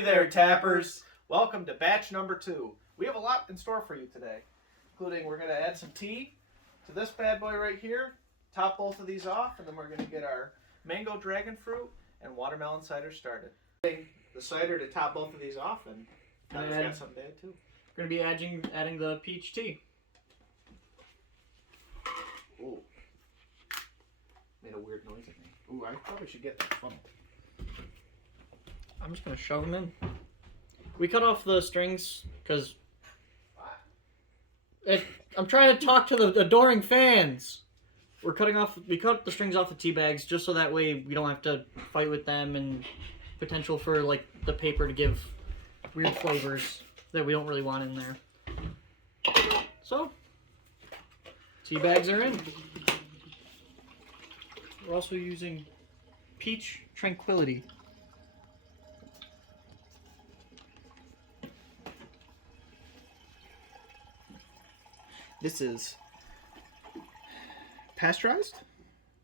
Hey there, tappers! Welcome to batch number 2. We have a lot in store for you today, including we're going to add some tea to this bad boy right here, top both of these off, and then we're going to get our mango dragon fruit and watermelon cider started. The cider to top both of these off, and Tyler's got something to add too. We're going to be adding the peach tea. Ooh. Made a weird noise at me. Ooh, I probably should get that funnel. I'm just going to shove them in. We cut off the strings because I'm trying to talk to the adoring fans. We cut the strings off the tea bags just so that way we don't have to fight with them and potential for like the paper to give weird flavors that we don't really want in there. So, tea bags are in. We're also using Peach Tranquility. This is pasteurized,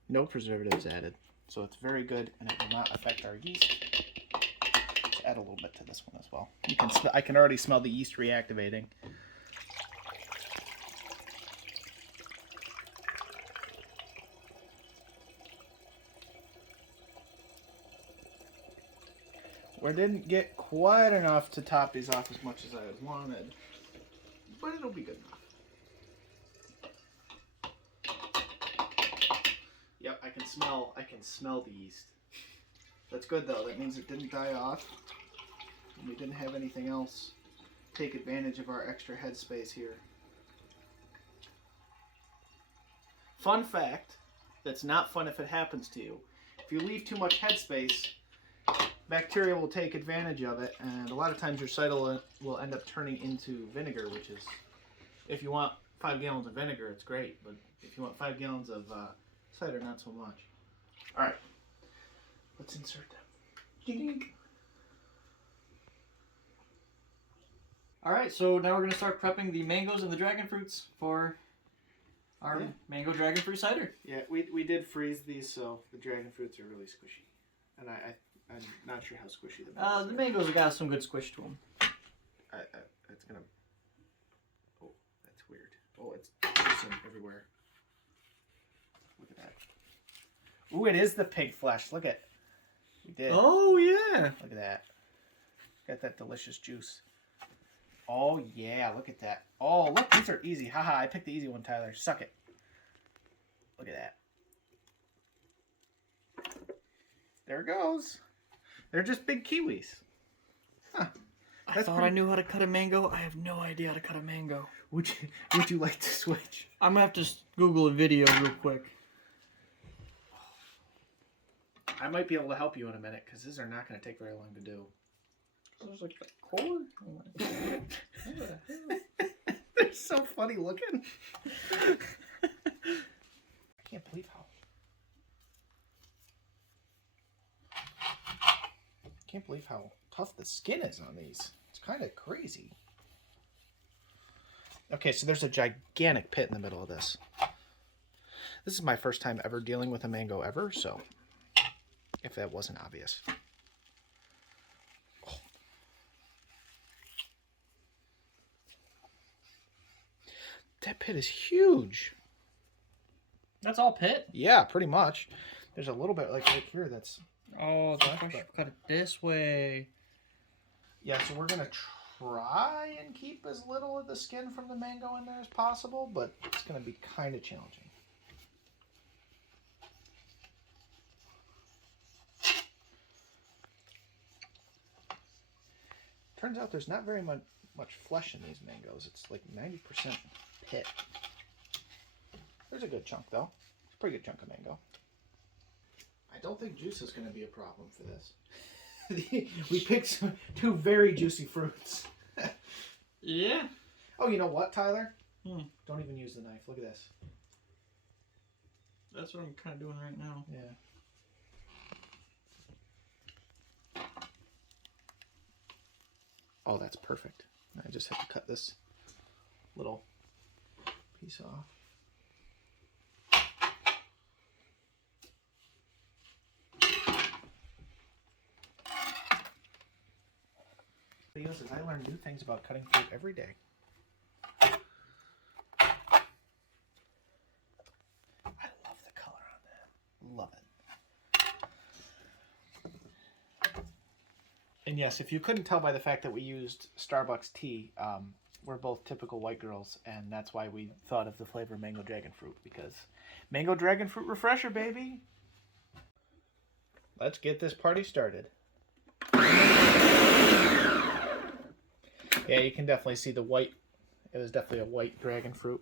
no preservatives added, so it's very good and it will not affect our yeast. Let's add a little bit to this one as well. I can already smell the yeast reactivating. We didn't get quite enough to top these off as much as I wanted, but it'll be good enough. Yep, I can smell the yeast. That's good though. That means it didn't die off. And we didn't have anything else take advantage of our extra headspace here. Fun fact, that's not fun if it happens to you. If you leave too much headspace, bacteria will take advantage of it, and a lot of times your cider will end up turning into vinegar, which is, if you want 5 gallons of vinegar, it's great, but if you want 5 gallons of cider, not so much. All right, let's insert them. All right, so now we're going to start prepping the mangoes and the dragon fruits for our mango dragon fruit cider. Yeah, we did freeze these, so the dragon fruits are really squishy, and I'm not sure how squishy the mangoes have got some good squish to them. It's gonna. Oh, that's weird. Oh, it's juicing everywhere. Look at that. Ooh, it is the pig flesh. Look at. We did. Oh yeah. Look at that. Got that delicious juice. Oh yeah, look at that. Oh look, these are easy. Haha, I picked the easy one, Tyler. Suck it. Look at that. There it goes. They're just big kiwis. Huh. I thought I knew how to cut a mango. I have no idea how to cut a mango. Would you like to switch? I'm gonna have to Google a video real quick. I might be able to help you in a minute because these are not going to take very long to do. There's like a cord. They're so funny looking. I can't believe how tough the skin is on these. It's kind of crazy. Okay, so there's a gigantic pit in the middle of this. This is my first time ever dealing with a mango ever, so if that wasn't obvious. Oh. That pit is huge. That's all pit? Yeah, pretty much. There's a little bit like right here that's... Oh, that's why I should cut it this way. Yeah, so we're going to try and keep as little of the skin from the mango in there as possible, but it's going to be kind of challenging. Turns out there's not very much flesh in these mangoes. It's like 90% pit. There's a good chunk, though. It's a pretty good chunk of mango. I don't think juice is going to be a problem for this. We picked two very juicy fruits. Yeah. Oh, you know what, Tyler? Don't even use the knife. Look at this. That's what I'm kind of doing right now. Yeah. Oh, that's perfect. I just have to cut this little piece off. Videos as I learn new things about cutting fruit every day. I love the color on that. Love it. And yes, if you couldn't tell by the fact that we used Starbucks tea, we're both typical white girls, and that's why we thought of the flavor mango dragon fruit, because mango dragon fruit refresher, baby. Let's get this party started. Yeah, you can definitely see the white. It was definitely a white dragon fruit.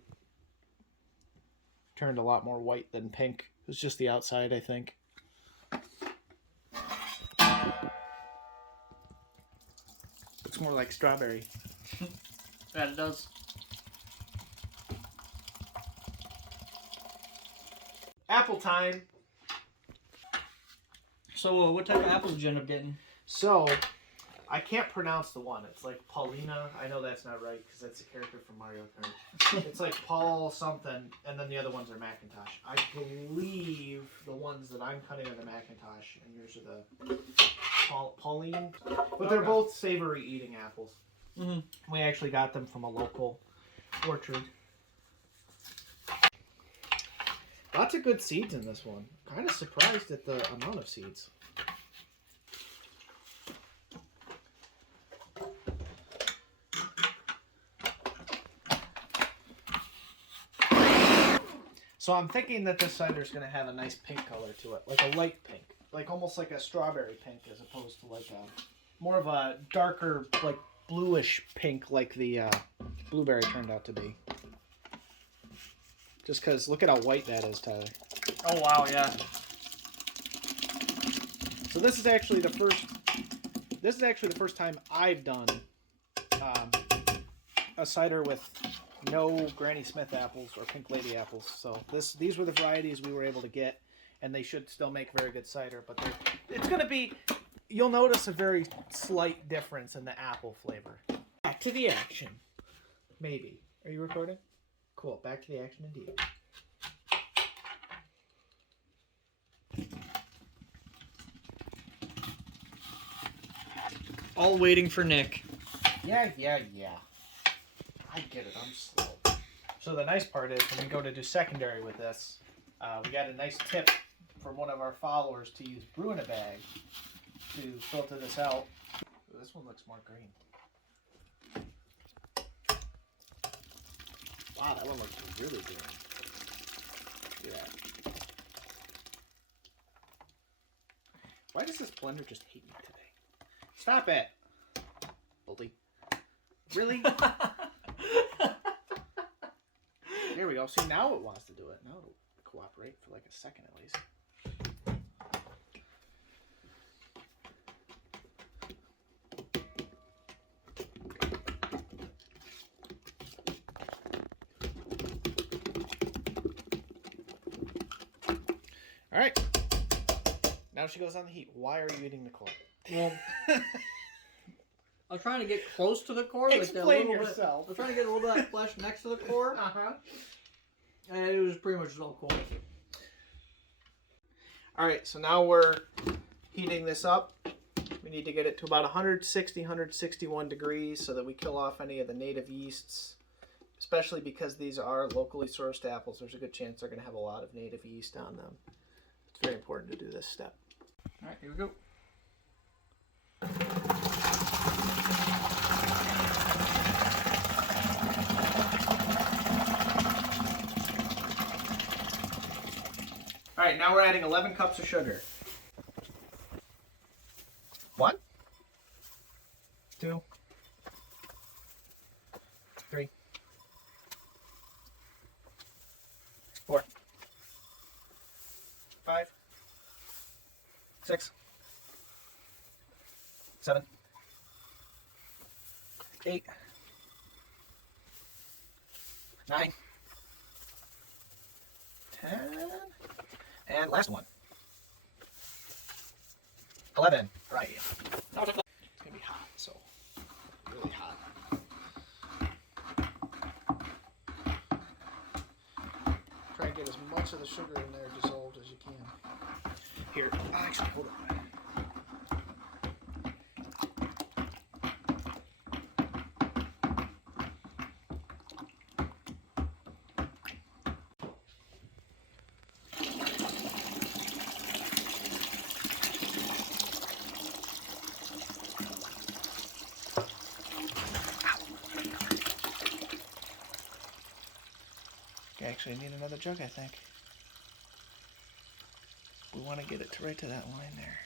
Turned a lot more white than pink. It was just the outside, I think. Looks more like strawberry. Yeah, it does. Apple time. So, what type of apples did you end up getting? So, I can't pronounce the one. It's like Paulina. I know that's not right because that's a character from Mario Kart. It's like Paul something, and then the other ones are Macintosh. I believe the ones that I'm cutting are the Macintosh, and yours are the Pauline. But they're both savory eating apples. Mm-hmm. We actually got them from a local orchard. Lots of good seeds in this one. Kind of surprised at the amount of seeds. So I'm thinking that this cider is going to have a nice pink color to it, like a light pink, like almost like a strawberry pink, as opposed to like a more of a darker, like bluish pink, like the blueberry turned out to be. Just because, look at how white that is, Tyler. Oh wow, yeah. So this is actually the first. This is actually the first time I've done a cider with no Granny Smith apples or Pink Lady apples. So these were the varieties we were able to get, and they should still make very good cider. But it's going to be, you'll notice a very slight difference in the apple flavor. Back to the action. Maybe. Are you recording? Cool. Back to the action indeed. All waiting for Nick. Yeah. I get it. I'm slow. So the nice part is when we go to do secondary with this, we got a nice tip from one of our followers to use brew in a bag to filter this out. Ooh, this one looks more green. Wow, that one looks really green. Yeah. Why does this blender just hate me today? Stop it! Bully. Really? There we go. See, now it wants to do it. Now it'll cooperate for like a second at least. All right. Now she goes on the heat. Why are you eating the core? Well, I was trying to get close to the core. Explain yourself. I was trying to get a little bit of that flesh next to the core. And it was pretty much just all cold. All right, so now we're heating this up. We need to get it to about 160, 161 degrees so that we kill off any of the native yeasts, especially because these are locally sourced apples. There's a good chance they're going to have a lot of native yeast on them. It's very important to do this step. All right, here we go. All right, now we're adding 11 cups of sugar. 1, 2, 3, 4, 5, 6, 7, 8, 9, 10, and last one. 11. Right. It's gonna be hot, so really hot. Try and get as much of the sugar in there dissolved as you can. Here, actually, hold on. You actually need another jug, I think. We want to get it right to that line there.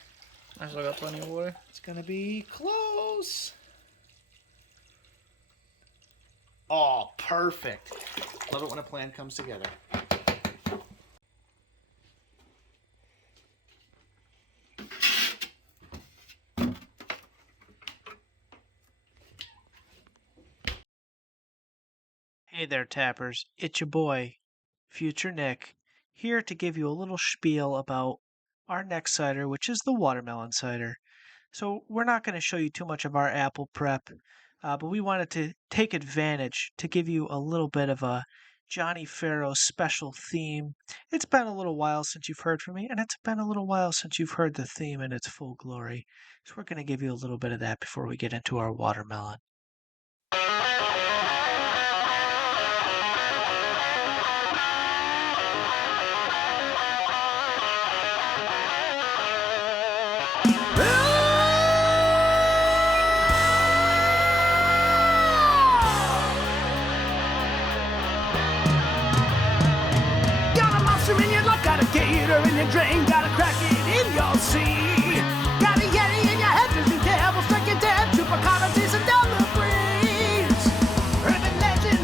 I still got plenty of water. It's gonna be close. Oh, perfect. Love it when a plan comes together. Hey there, tappers. It's your boy, Future Nick, here to give you a little spiel about our next cider, which is the watermelon cider. So we're not going to show you too much of our apple prep, but we wanted to take advantage to give you a little bit of a Johnny Farrow special theme. It's been a little while since you've heard from me, and it's been a little while since you've heard the theme in its full glory. So we're going to give you a little bit of that before we get into our watermelon. Got a gator in your drain, got a crack it in your sea. Got a yeti in your head, there's a devil struck you dead, chupacabra chasing down the breeze. Urban legend,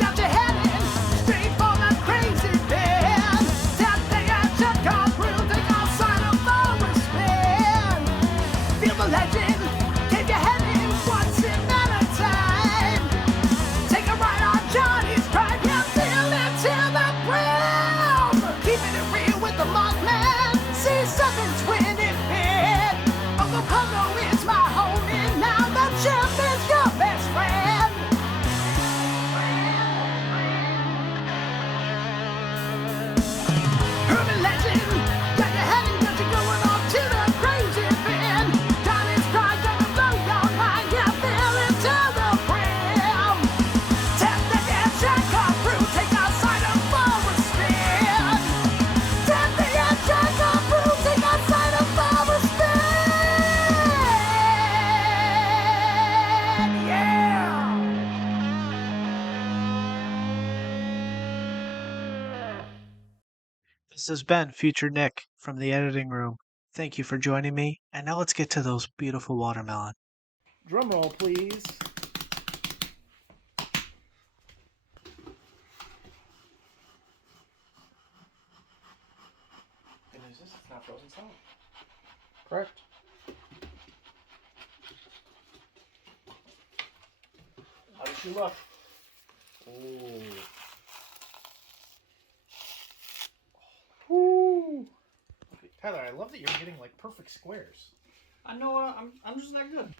got your head in, straight for the crazy band. That thing I just come through, take all sign of the spin. Feel the legend, keep your head in, once in at a time. Take a ride on Johnny's pride, yeah, feel it till the brim. Keeping it real with the Mothman. C7's winning big. Uncle Pogo is my homie. Now the champ is your best friend. Urban legend. Got your head and got you going off to the crazy bend. Johnny's pride gonna blow your mind. Yeah, feel it till the brim. Tap the dance and come through. Take outside of for a spin. Tap the dance and come through. Take outside of for a spin. Yeah. This has been Future Nick from the editing room. Thank you for joining me, and now let's get to those beautiful watermelon. Drum roll, please. Good news is it's not frozen solid. Correct. How does she look? Ooh. Ooh. Tyler, I love that you're getting like perfect squares. I know. I'm just that good.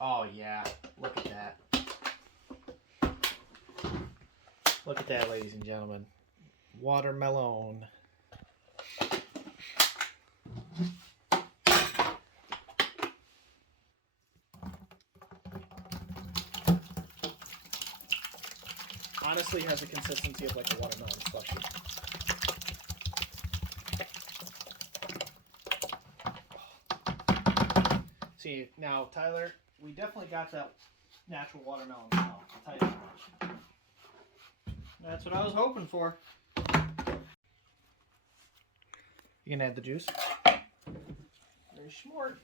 Oh yeah, look at that. Look at that, ladies and gentlemen. Watermelon. Honestly, has the consistency of like a watermelon slushy. See, now, Tyler, we definitely got that natural watermelon smell. I'll tell you that much. That's what I was hoping for. You can add the juice. Very smart.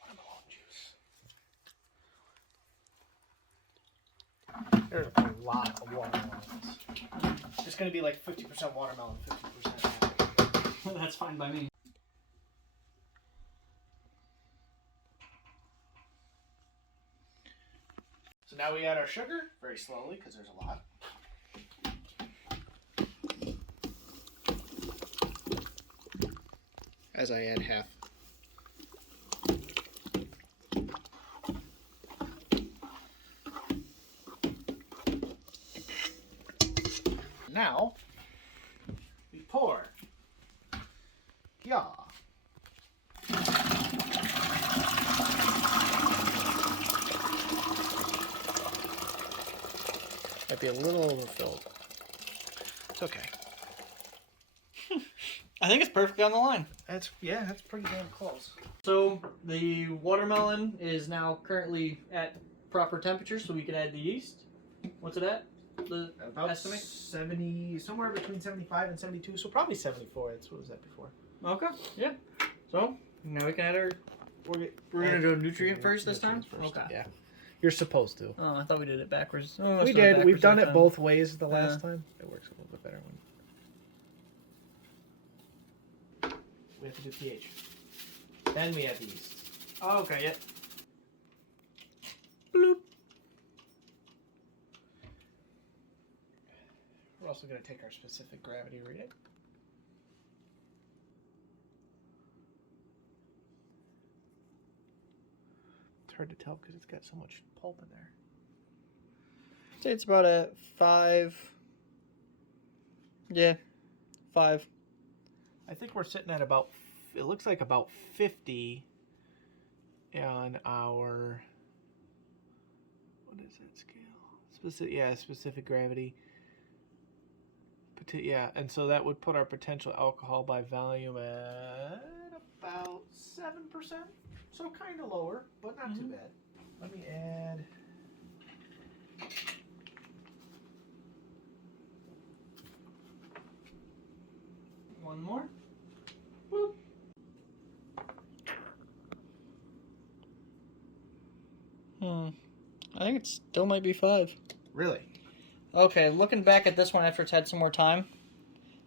Watermelon juice. There's a lot of watermelons. It's going to be like 50% watermelon, 50% apple. That's fine by me. So now we add our sugar very slowly because there's a lot. As I add half. Now we pour. Yeah. Might be a little overfilled. It's okay. I think it's perfectly on the line. That's pretty damn close. So the watermelon is now currently at proper temperature, so we can add the yeast. What's it at? The About estimate? 70, somewhere between 75 and 72, so probably 74. What was that before? Okay, yeah. So now we can add our. We're gonna do nutrient first this time. Okay. Yeah. You're supposed to. Oh, I thought we did it backwards. Oh, We did. We've done it both ways the last time. It works a little bit better when we have to do pH. Then we add the yeast. Oh, okay, yep. Bloop. We're also going to take our specific gravity reading. It's hard to tell because it's got so much pulp in there. I'd say it's about at 5. Yeah, 5. I think we're sitting at about, it looks like about 50 on our, what is that scale? Specific gravity. Yeah, and so that would put our potential alcohol by volume at about 7%. So kind of lower, but not too bad. Let me add. One more. Boop. I think it still might be 5. Really? Okay, looking back at this one after it's had some more time,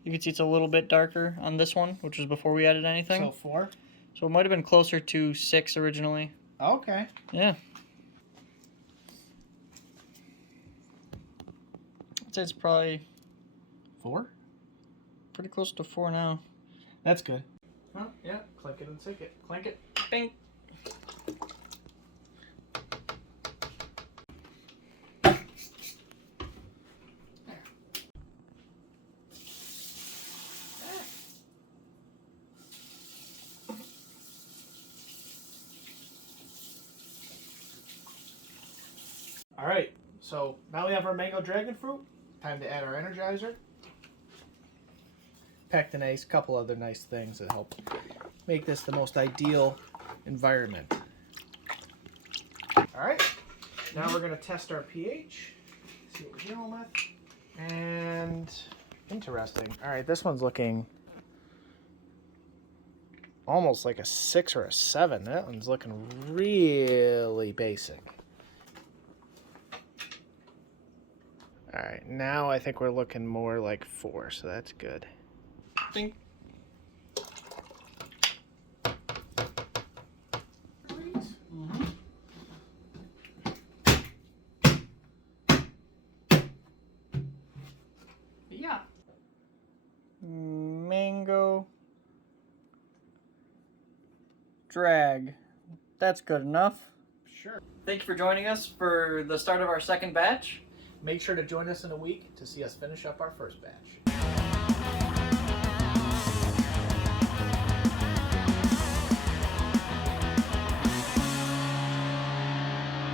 you can see it's a little bit darker on this one, which was before we added anything. So 4? So it might have been closer to 6 originally. Okay. Yeah. I'd say it's probably 4? pretty close to 4 now. That's good. Huh? Yeah. Clink it and sink it. Clank it. Bing. All right, so now we have our mango dragon fruit. Time to add our energizer. Packed a nice couple other nice things that help make this the most ideal environment. All right, now we're gonna test our pH. See what we're dealing with. And interesting. All right, this one's looking almost like a 6 or a 7. That one's looking really basic. All right, now I think we're looking more like 4, so that's good. Bing. Yeah. Mango drag. That's good enough. Sure. Thank you for joining us for the start of our second batch. Make sure to join us in a week to see us finish up our first batch.